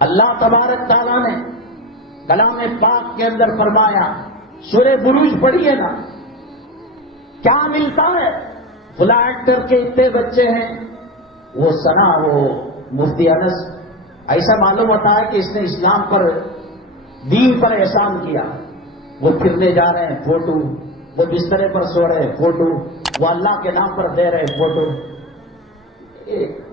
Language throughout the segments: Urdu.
اللہ تبارک تعالیٰ نے کلام پاک کے اندر فرمایا، سورہ بروج پڑھیے نا، کیا ملتا ہے؟ فلاں ایکٹر کے اتنے بچے ہیں، وہ سنا وہ مفتی انس، ایسا معلوم ہوتا ہے کہ اس نے اسلام پر، دین پر احسان کیا۔ وہ پھرنے جا رہے ہیں، فوٹو، وہ بسترے پر سو رہے ہیں، فوٹو، وہ اللہ کے نام پر دے رہے فوٹو۔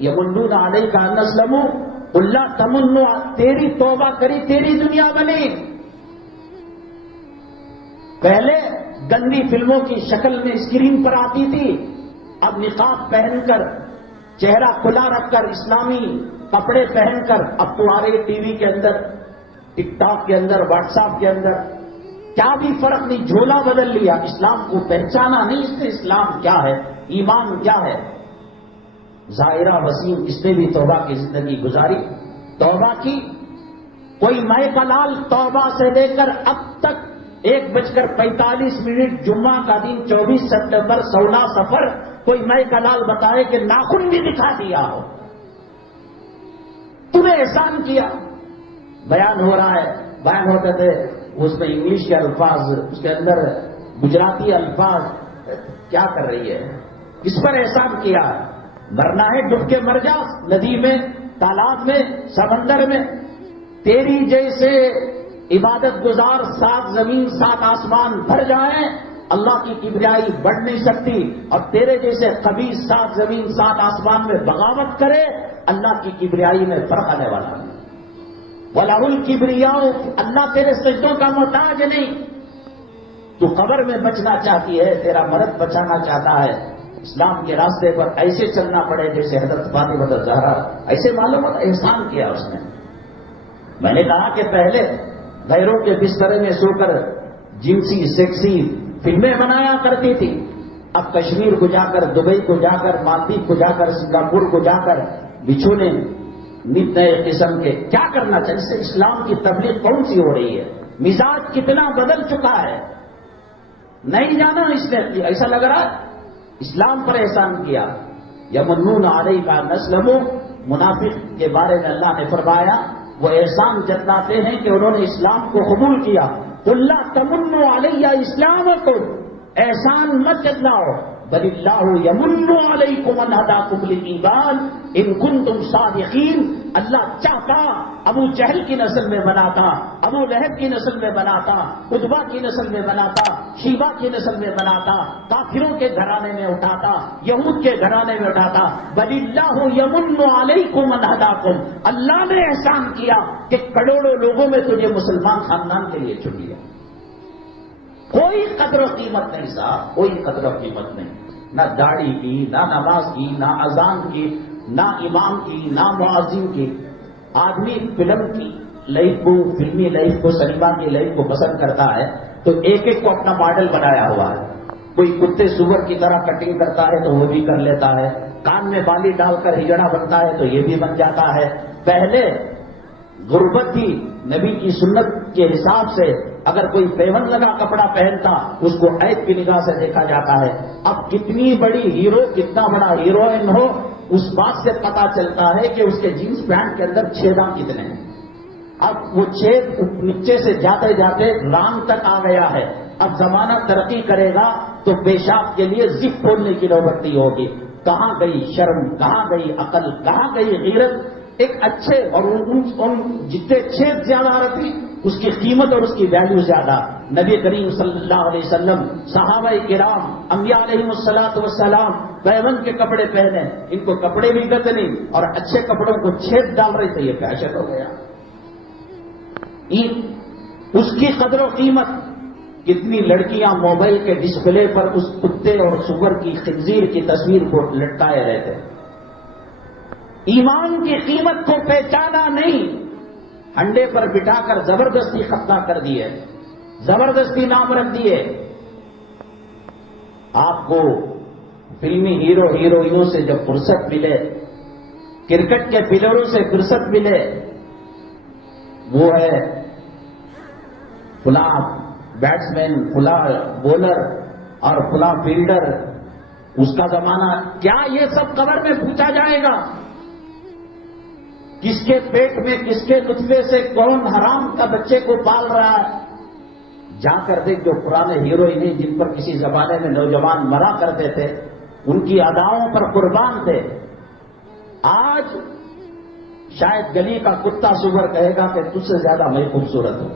یمنون علیک ان اسلموا، اللہ تمنو، تیری توبہ کری، تیری دنیا بنی۔ پہلے گندی فلموں کی شکل میں اسکرین پر آتی تھی، اب نقاب پہن کر، چہرہ کھلا رکھ کر، اسلامی کپڑے پہن کر اب تمہارے ٹی وی کے اندر، ٹک ٹاک کے اندر، واٹس ایپ کے اندر، کیا بھی فرق نہیں، جھولا بدل لیا، اسلام کو پہچانا نہیں اس نے، اسلام کیا ہے، ایمان کیا ہے۔ ظاہرہ وسیم، اس نے بھی توبہ کی زندگی گزاری، توبہ کی۔ کوئی مے کا لال توبہ سے لے کر اب تک 1:45 جمعہ کا دن 24 سپٹمبر 16 سفر، کوئی مے کا لال بتائے کہ ناخن بھی دکھا دیا ہو، تمہیں احسان کیا۔ بیان ہو رہا ہے، بیان ہوتے تھے، اس میں انگلش کے الفاظ، اس کے اندر گجراتی الفاظ، کیا کر رہی ہے، کس پر احسان کیا؟ مرنا ہے ڈب کے مر جا، ندی میں، تالاب میں، سمندر میں۔ تیری جیسے عبادت گزار 7 زمین 7 آسمان بھر جائیں، اللہ کی کبریائی بڑھ نہیں سکتی، اور تیرے جیسے خبیث 7 زمین 7 آسمان میں بغاوت کرے، اللہ کی کبریائی میں فرق آنے والا ہے۔ وَلَهُ الْكِبْرِيَاءُ، اللہ تیرے سجدوں کا محتاج نہیں۔ تو قبر میں بچنا چاہتی ہے، تیرا مرد بچانا چاہتا ہے، اسلام کے راستے پر ایسے چلنا پڑے جیسے حضرت فاطمہ الزہرا، ایسے معلوم ہوتا احسان کیا اس نے۔ میں نے کہا کہ پہلے غیروں کے بسترے میں سو کر جنسی سیکسی فلمیں بنایا کرتی تھی، اب کشمیر کو جا کر، دبئی کو جا کر، مالدیپ کو جا کر، سنگاپور کو جا کر بچھونے نت نئے قسم کے، کیا کرنا چاہیے؟ اس سے اسلام کی تبلیغ کون سی ہو رہی ہے؟ مزاج کتنا بدل چکا ہے، نہیں جانا اس نے، ایسا لگ رہا ہے اسلام پر احسان کیا۔ یمنون علیک ان اسلموا، منافق کے بارے میں اللہ نے فرمایا وہ احسان جتلاتے ہیں کہ انہوں نے اسلام کو قبول کیا۔ قل لا تمنوا علی اسلامکم، احسان مت جتلاؤ، بل اللہ یمن علیکم ان ہداکم للایمان ان کنتم صادقین۔ اللہ چاہتا ابو جہل کی نسل میں بناتا، ابو لہب کی نسل میں بناتا، عتبہ کی نسل میں بناتا، شیبہ کی نسل میں بناتا، کافروں کے گھرانے میں اٹھاتا، یہود کے گھرانے میں اٹھاتا۔ بل اللہ یمن علیکم ان ہداکم، اللہ نے احسان کیا کہ کروڑوں لوگوں میں تجھے مسلمان خاندان کے لیے چن لیا۔ کوئی قدر و قیمت نہیں صاحب، کوئی قدر و قیمت نہیں، نہ داڑھی کی، نہ نماز کی، نہ اذان کی، نہ امام کی، نہ مؤذن کی۔ آدمی فلم کی لائف کو، فلمی لائف کو، سنیما کی لائف کو پسند کرتا ہے تو ایک ایک کو اپنا ماڈل بنایا ہوا ہے۔ کوئی کتے سور کی طرح کٹنگ کرتا ہے تو وہ بھی کر لیتا ہے، کان میں بالی ڈال کر ہجڑا بنتا ہے تو یہ بھی بن جاتا ہے۔ پہلے غربت تھی، نبی کی سنت کے حساب سے اگر کوئی پیون لگا کپڑا پہنتا اس کو عیب کی نگاہ سے دیکھا جاتا ہے۔ اب کتنی بڑی ہیرو، کتنا بڑا ہیروئن ہو، اس بات سے پتا چلتا ہے کہ اس کے جینس پینٹ کے اندر چھیداں کتنے ہیں۔ اب وہ چھید نیچے سے جاتے جاتے ران تک آ گیا ہے۔ اب زمانہ ترقی کرے گا تو پیشاب کے لیے زپ کھولنے کی نوبت ہوگی۔ کہاں گئی شرم، کہاں گئی عقل، کہاں گئی غیرت؟ ایک اچھے اور ان جتنے چھید زیادہ رہتی اس کی قیمت اور اس کی ویلیو زیادہ۔ نبی کریم صلی اللہ علیہ وسلم، صحابہ کرام، انبیاء علیہم الصلوۃ والسلام پیون کے کپڑے پہنے، ان کو کپڑے بھی گد نہیں اور اچھے کپڑوں کو چھید ڈال رہے تھے، یہ فیشن ہو گیا۔ اس کی قدر و قیمت، کتنی لڑکیاں موبائل کے ڈسپلے پر اس کتے اور سور کی خنزیر کی تصویر کو لٹکائے رہتے۔ ایمان کی قیمت کو پہچانا نہیں، ہنڈے پر بٹھا کر زبردستی ختم کر دیے، زبردستی نام رکھ دیے۔ آپ کو فلمی ہیرو ہیروئنوں سے جب فرصت ملے، کرکٹ کے پلیئروں سے فرصت ملے، وہ ہے فلاں بیٹسمین، فلاں بولر اور فلاں فیلڈر، اس کا زمانہ، کیا یہ سب قبر میں پوچھا جائے گا؟ کس کے پیٹ میں کس کے نطفے سے کون حرام کا بچے کو پال رہا ہے. جا کر دیکھ جو پرانے ہیروئن جن پر کسی زمانے میں نوجوان مرا کرتے تھے، ان کی اداؤں پر قربان تھے. آج شاید گلی کا کتا سور کہے گا کہ تجھ سے زیادہ میں خوبصورت ہوں.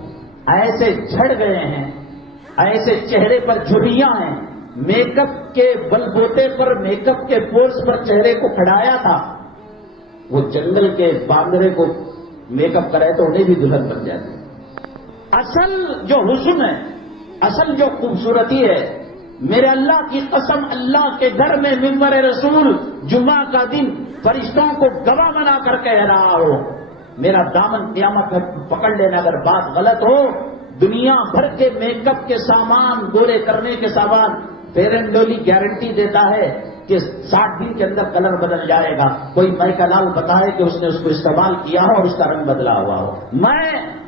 ایسے جھڑ گئے ہیں، ایسے چہرے پر جھریاں ہیں. میک اپ کے بل بوتے پر، میک اپ کے فورس پر چہرے کو کھڑایا تھا. وہ جنگل کے باندرے کو میک اپ کرے تو انہیں بھی دلہن بن جاتی. اصل جو حسن ہے، اصل جو خوبصورتی ہے، میرے اللہ کی قسم، اللہ کے گھر میں ممبر رسول جمعہ کا دن فرشتوں کو گواہ بنا کر کہہ رہا ہو، میرا دامن قیامت میں پکڑ لینا. اگر بات غلط ہو، دنیا بھر کے میک اپ کے سامان، گورے کرنے کے سامان، فیئر اینڈ لولی گارنٹی دیتا ہے کہ 60 دن کے اندر کلر بدل جائے گا. کوئی مائی کا لال بتائے کہ اس نے اس کو استعمال کیا ہو اور اس کا رنگ بدلا ہوا ہو. میں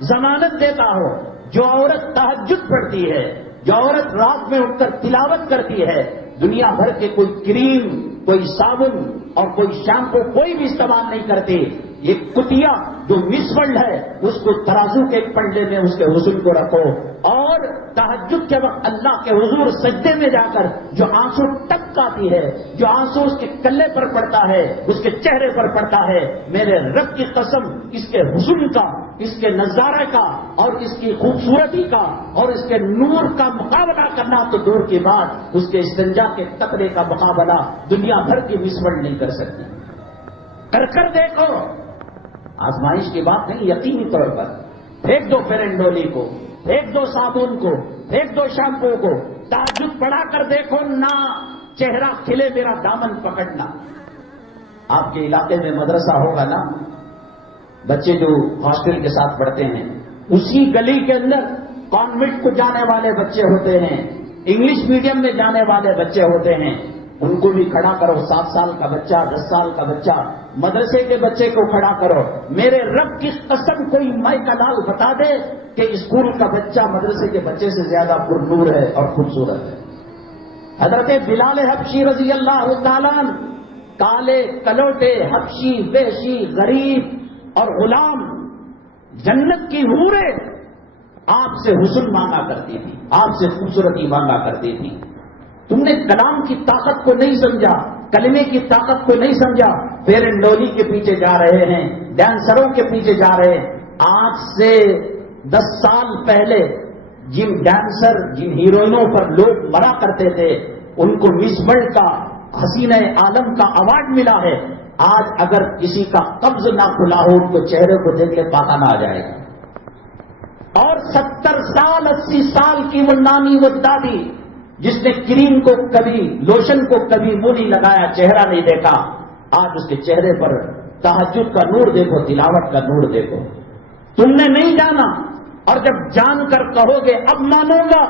ضمانت دیتا ہوں، جو عورت تہجد پڑھتی ہے، جو عورت رات میں اٹھ کر تلاوت کرتی ہے، دنیا بھر کے کوئی کریم، کوئی صابن اور کوئی شیمپو کوئی بھی استعمال نہیں کرتی. یہ کتیا جو مس ورلڈ ہے، اس کو ترازو کے ایک پنڈے میں اس کے حسن کو رکھو، اور تہجد کے وقت اللہ کے حضور سجدے میں جا کر جو آنسو ٹپکاتی ہے، جو آنسو اس کے کلے پر پڑتا ہے، اس کے چہرے پر پڑتا ہے، میرے رب کی قسم، اس کے حسن کا، اس کے نظارے کا اور اس کی خوبصورتی کا اور اس کے نور کا مقابلہ کرنا تو دور کی بات، اس کے استنجا کے قطرے کا مقابلہ دنیا بھر کی مس ورلڈ نہیں کر سکتی. کر دیکھو، آزمائش کی بات نہیں، یقینی طور پر پھینک دو فیئر اینڈ لولی کو، پھینک دو صابن کو، پھینک دو شیمپو کو، تہجد پڑھا کر دیکھو نہ چہرہ کھلے میرا دامن پکڑنا. آپ کے علاقے میں مدرسہ ہوگا نا، بچے جو ہاسٹل کے ساتھ پڑھتے ہیں، اسی گلی کے اندر کانوینٹ کو جانے والے بچے ہوتے ہیں، انگلش میڈیم میں جانے والے بچے ہوتے ہیں. ان کو بھی کھڑا کرو، 7 سال کا بچہ، 10 سال کا بچہ، مدرسے کے بچے کو کھڑا کرو. میرے رب کی قسم کوئی مائی کا لال بتا دے کہ اسکول کا بچہ مدرسے کے بچے سے زیادہ پر نور ہے اور خوبصورت ہے. حضرت بلال حبشی رضی اللہ تعالیٰ عنہ، کالے کلوٹے حبشی، وحشی، غریب اور غلام، جنت کی حوریں آپ سے حسن مانگا کرتی تھی، آپ سے خوبصورتی مانگا کرتی تھی. تم نے کلام کی طاقت کو نہیں سمجھا، کلمے کی طاقت کو نہیں سمجھا، فیئر اینڈ لولی کے پیچھے جا رہے ہیں، ڈانسروں کے پیچھے جا رہے ہیں. آج سے 10 سال پہلے جن ڈانسر، جن ہیروئنوں پر لوگ مرا کرتے تھے، ان کو مس ورلڈ کا، حسینہ عالم کا ایوارڈ ملا ہے. آج اگر کسی کا قبض نہ کھلا ہو، ان کو چہرے کو دیکھ کے پاخانہ آ جائے گا. اور 70 سال 80 سال کی وہ نانی، وہ دادی جس نے کریم کو کبھی، لوشن کو کبھی منہ نہیں لگایا، چہرہ نہیں دیکھا، آج اس کے چہرے پر تہجد کا نور دیکھو، تلاوت کا نور دیکھو. تم نے نہیں جانا، اور جب جان کر کہو گے اب مانوں گا،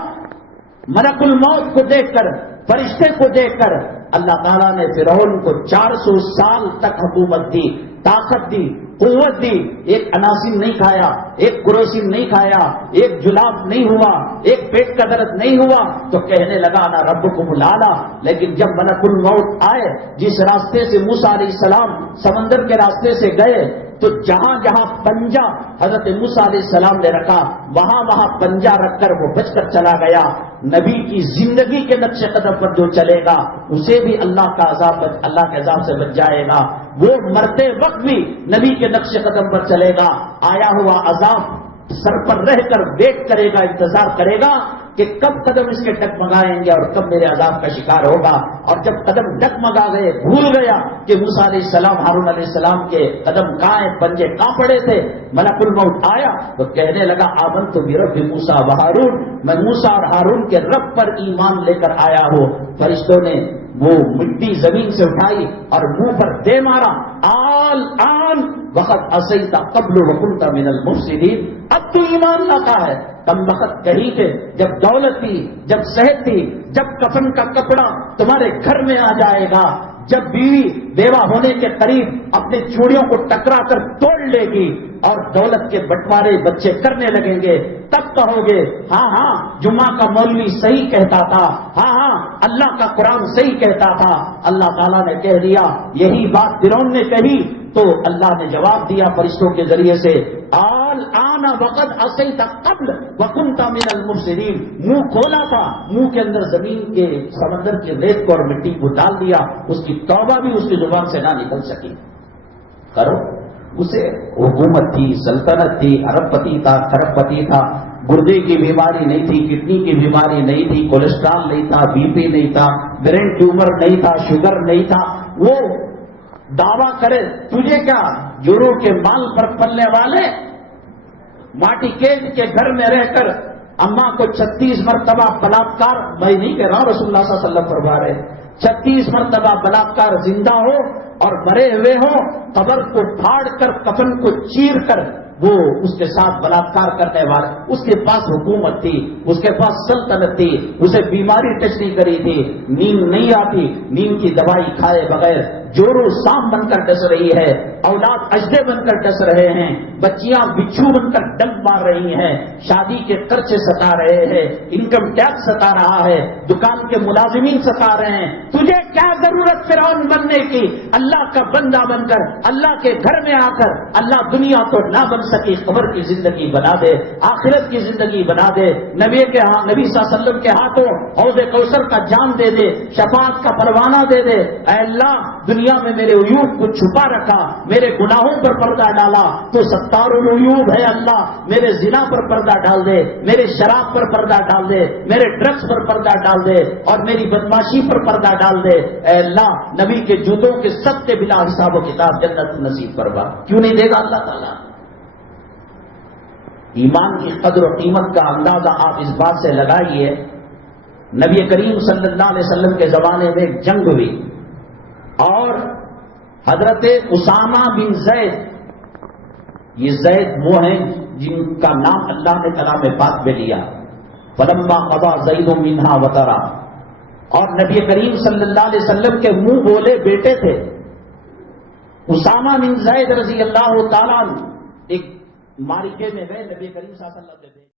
ملک الموت کو دیکھ کر، فرشتے کو دیکھ کر، اللہ تعالیٰ نے فرعون کو 400 سال تک حکومت دی، طاقت دی، قوت دی. ایک اناسین نہیں کھایا، ایک کروسین نہیں کھایا، ایک جلاب نہیں ہوا، ایک پیٹ کا درد نہیں ہوا، تو کہنے لگا نا ربکم الاعلی. لیکن جب ملک الموت آئے، جس راستے سے موسیٰ علیہ السلام سمندر کے راستے سے گئے، تو جہاں جہاں پنجہ حضرت موسیٰ علیہ السلام نے رکھا، وہاں وہاں پنجہ رکھ کر وہ بچ کر چلا گیا. نبی کی زندگی کے نقش قدم پر جو چلے گا، اسے بھی اللہ کے عذاب سے بچ جائے گا. وہ مرتے وقت بھی نبی کے نقش قدم پر چلے گا. آیا ہوا عذاب سر پر رہ کر ویٹ کرے گا، انتظار کرے گا کہ کب قدم اس کے ڈگمگائیں گے اور کب میرے عذاب کا شکار ہوگا. اور جب قدم ڈگمگا گئے، بھول گیا کہ موسیٰ علیہ السلام، ہارون علیہ السلام کے قدم کہاں، پنجے کہاں پڑے تھے. ملک الموت آیا تو کہنے لگا آمنت برب موسیٰ و ہارون، میں موسیٰ اور ہارون کے رب پر ایمان لے کر آیا ہوں. فرشتوں نے وہ مٹی زمین سے اٹھائی اور منہ پر دے مارا. آن وقت عصیت قبل وکنت من المفسدین، اب تو ایمان لاتا ہے. کم وقت کہیں کہ جب دولت تھی، جب صحت تھی، جب کفن کا کپڑا تمہارے گھر میں آ جائے گا، جب بیوی بیوہ ہونے کے قریب اپنے چوڑیوں کو ٹکرا کر توڑ لے گی اور دولت کے بٹوارے بچے کرنے لگیں گے، تب کہو گے ہاں ہاں جمعہ کا مولوی صحیح کہتا تھا، ہاں ہاں اللہ کا قرآن صحیح کہتا تھا. اللہ تعالیٰ نے کہہ دیا، یہی بات فرعون نے کہی تو اللہ نے جواب دیا فرشتوں کے ذریعے سے، آنا وقت عصیت قبل وکنت من المفسدین، منہ کھولا تھا، منہ کے اندر زمین کے سمندر کی ریت کو اور مٹی کو ڈال دیا، اس کی توبہ بھی اس کی زبان سے نہ نکل سکی۔ کرو، اسے حکومت تھی، سلطنت تھی، ارب پتی تھا، کھرب پتی تھا، گردے کی بیماری نہیں تھی، کڈنی کی بیماری نہیں تھی، کولیسٹرول نہیں تھا، بی پی نہیں تھا، برین ٹیومر نہیں تھا، شوگر نہیں تھا، وہ دعویٰ کرے تجھے کیا، یورو کے مال پر پلنے والے، ماٹی کے گھر میں رہ کر اماں کو 36 مرتبہ بلاತ್ಕಾರ، میں نہیں کہہ رہا ہوں، رسول اللہ صلی اللہ علیہ وسلم فرما رہے 36 مرتبہ بلاತ್ಕಾರ زندہ ہو اور مرے ہوئے ہو، قبر کو پھاڑ کر کفن کو چیر کر وہ اس کے ساتھ بلاತ್ಕಾರ کرنے والے، اس کے پاس حکومت تھی، اس کے پاس سلطنت تھی، اسے بیماری ٹچ نہیں کری تھی، نیند نہیں آتی، نیند کی دوائی کھائے بغیر جورو سام بن کر ڈس رہی ہے، اولاد اجدے بن کر ڈس رہے ہیں، بچیاں بچھو بن کر ڈنک مار رہی ہیں، شادی کے خرچے ستا رہے ہیں، انکم ٹیکس ستا رہا ہے، دکان کے ملازمین ستا رہے ہیں، تجھے کیا ضرورت فرعون بننے کی؟ اللہ کا بندہ بن کر، اللہ کے گھر میں آ کر، اللہ دنیا تو نہ بن سکی، قبر کی زندگی بنا دے، آخرت کی زندگی بنا دے، نبی صلی اللہ علیہ وسلم کے ہاتھوں حوض کوثر کا جام دے دے، شفاعت کا پروانہ دے دے۔ اے اللہ، دنیا میں میرے عیوب کو چھپا رکھا، میرے گناہوں پر پردہ ڈالا، تو ستار العیوب ہے اللہ، میرے زنا پر پردہ ڈال دے، میرے شراب پر پردہ ڈال دے، میرے ڈرگس پر پردہ ڈال دے، اور میری بدماشی پر پردہ ڈال دے۔ اے اللہ، نبی کے جوتوں کے صدقے بلا حساب و کتاب جنت نصیب فرما۔ کیوں نہیں دے گا اللہ تعالیٰ؟ ایمان کی قدر و قیمت کا اندازہ آپ اس بات سے لگائیے، نبی کریم صلی اللہ علیہ وسلم کے زمانے میں ایک جنگ ہوئی، اور حضرت اسامہ بن زید، یہ زید وہ ہیں جن کا نام اللہ نے کلام پاک میں لیا، فلما قضى زید منها وطرا، اور نبی کریم صلی اللہ علیہ وسلم کے منہ بولے بیٹے تھے اسامہ بن زید رضی اللہ تعالیٰ، ایک مارکے میں گئے، نبی کریم صلی اللہ علیہ وسلم